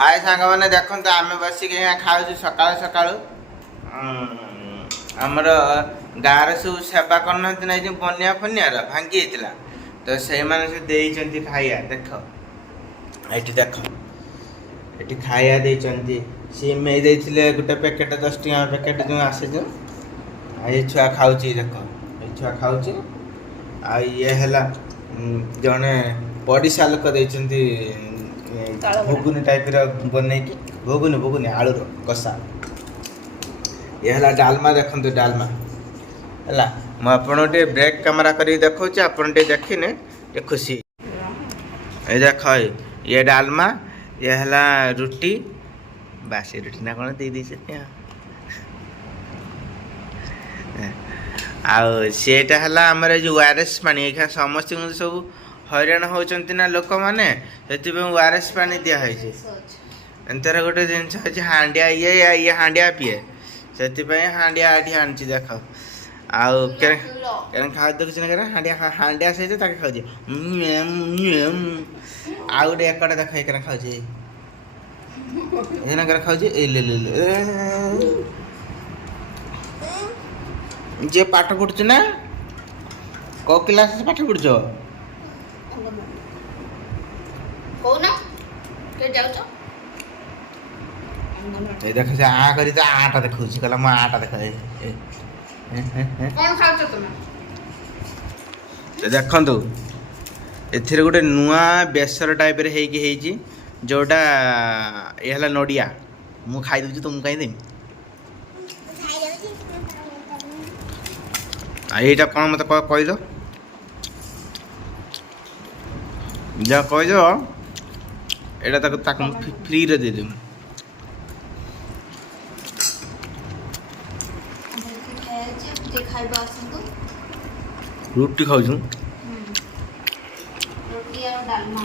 हाय सांग मैंने देखो आम बस खाऊ सका सका आमर गाँव सब सेवा करना बनिया फनियार भांगी होता तो से मैंने खाया देख ये देख ये खाया सिमेई देते गोटे पैकेट 10 टଙ୍କା पैकेट जो आसे जो ये छुआ खाऊ देख ये छुआ खाऊ ये है जड़े पड़िशा लोक देती भोगुनी टाइप बनई भोगुनी भोगुनी आलूर कषा ये है डालमा देखते डालमा है मुझे ब्रेक कैमेरा कर देखा आप देखने टे खुशी ये देख ये डालमा ये है रुटी बासी रुटी ना कौन दे आटा है आमर जो ओआरएस पानी समस्त सब हईराण होती ना लोक मैंने से ओआरएस पानी दिखाई एंतर गोटे जिन हांडिया ये हांडिया पीए से हांडिया आठी आनी देख आउ खा देखुच ना हांडिया हांडिया सहित खाऊ आउ गोटे एकड़ा देख एक खाऊ खाऊ जे पाठ पढ़ु ना कौ क्लास पाठ पढ़ुच देख से आ करी तो आटा देखा कहला मैं आटा देखा देखु ए गोटे नुआ बेसर टाइप रे जोटा ये है नड़िया मु खाई दूँ तुमको कहीं देमी यहीटा कौन मत कहीद जहाँ कहीद यहाँ फ्री रे दे देमी रुटी खाऊ रोटी और डालमा